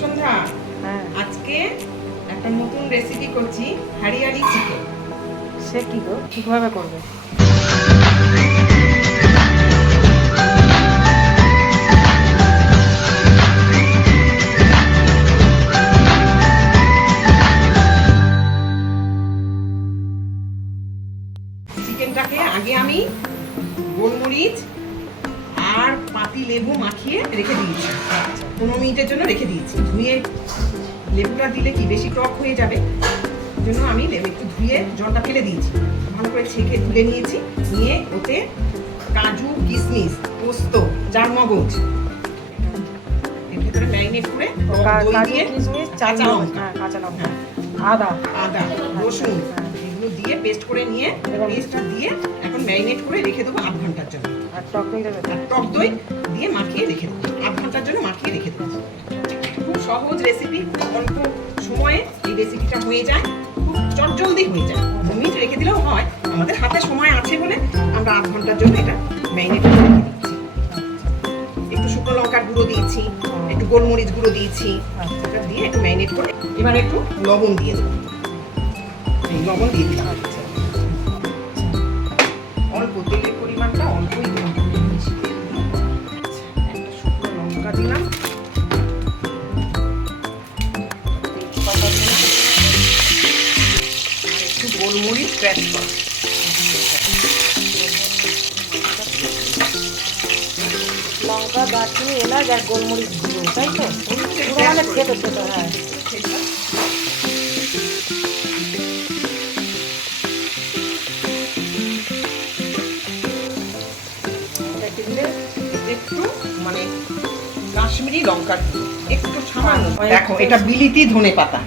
সন্ধ্যা, হ্যাঁ, আজকে একটা নতুন রেসিপি করছি, হরিয়ালি চিকেন। সে কি গো, কিভাবে করবে? চিকেনটাকে আগে আমি গোলমরিচ আর পাতি লেবু মাখিয়ে রেখে দিয়েছি, 15 মিনিটের জন্য রেখে দিয়েছি। ধুয়ে লেবুটা দিলে কি বেশি টক হয়ে যাবে, জন্য আমি লেবু একটু ধুয়ে জলটা ফেলে দিয়েছি, ভালো করে ছেঁকে তুলে নিয়েছি। নিয়ে ওতে কাজু, কিশমিশ, পোস্ত, চারমগজ এর ভেতরে ম্যারিনেট করে দই দিয়ে, কিশমিশ, কাঁচা লঙ্কা, কাঁচা লঙ্কা, হ্যাঁ, আদা, আদা, রসুন এগুলো দিয়ে পেস্ট করে নিয়ে পেস্টটা দিয়ে এখন ম্যারিনেট করে রেখে দেবো 8 ঘন্টার জন্য। আর টক দই দেবে। আর টক দই দিয়ে মাখিয়ে রেখে দেবো 8 ঘন্টার জন্য, মাখিয়ে রেখে দেবো। খুব সহজ রেসিপি, অল্প সময়ে এই রেসিপিটা হয়ে যায়, খুব চটজলদি হয়ে যায়। 2 মিনিট রেখে দিলেও হয়, আমাদের হাতে সময় আছে বলে আমরা 8 ঘন্টার জন্য এটা ম্যারিনেট করে রেখে দিচ্ছি। একটু শুকনো লঙ্কার গুঁড়ো দিয়েছি, একটু গোলমরিচ গুঁড়ো দিয়েছি, এটা দিয়ে একটু ম্যারিনেট করে এবার একটু লবণ দিয়ে দেবো। এই লবণ দিয়ে দিলাম, অল্প তেলের পরিমাণটা অল্পই দিলাম, বেশি তেল দিই না। একটা শুকনো লঙ্কা দিলাম, তেজপাতা দিলাম, আর একটু গোলমরিচ ক্র্যাশ করা। লঙ্কা, দারচিনি, এলাচ আর গোলমরিচ গুঁড়ো, তাই তো? গুঁড়ো মানে খেতে খেতে, হ্যাঁ। এটাকে দিলে একটু মানে কাশ্মীরি লঙ্কার গুঁড়ো, একটু সামান্য। দেখো এটা বিলিতি ধনে পাতা,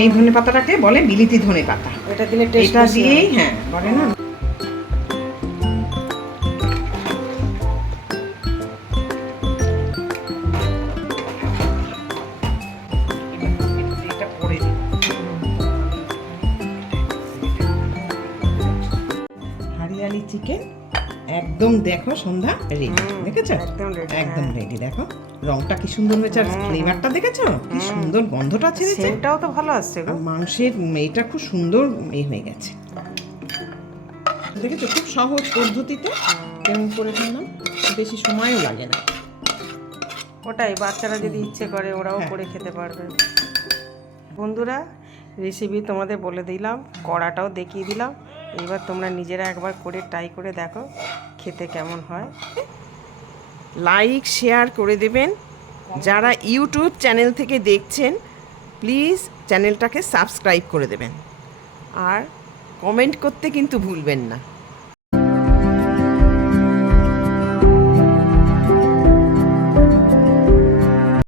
এই ধনে পাতাটাকে বলে বিলিতি ধনে পাতা। এটা দিলে টেস্ট এটা দিয়েই, হ্যাঁ, বলে না। এটা পরে দিই। হরিয়ালি চিকেন একদম, দেখো সন্ধ্যা রেডি, দেখেছো? একদম ready, একদম হ্যাঁ। রেডি। দেখো রংটা কি সুন্দর হয়েছে, আর ফ্লেভারটা দেখেছো কি সুন্দর গন্ধটা ছেড়েছে। সেটাও তো ভালো আসছে গো। আর মাংসের এটা খুব সুন্দর হয়ে গেছে, দেখেছো? খুব সহজ পদ্ধতিতে কেমন করে ফেললাম, বেশি সময়ও লাগে না। ওটাই, বাচ্চারা যদি ইচ্ছে করে ওরাও হ্যাঁ। করে খেতে পারবে। বন্ধুরা, রেসিপি তোমাদের বলে দিলাম, কড়াটাও দেখিয়ে দিলাম। এবার তোমরা নিজেরা একবার করে ট্রাই করে দেখো খেতে কেমন হয়। লাইক শেয়ার করে দেবেন। যারা ইউটিউব চ্যানেল থেকে দেখছেন প্লিজ চ্যানেলটাকে সাবস্ক্রাইব করে দেবেন, আর কমেন্ট করতে কিন্তু ভুলবেন না।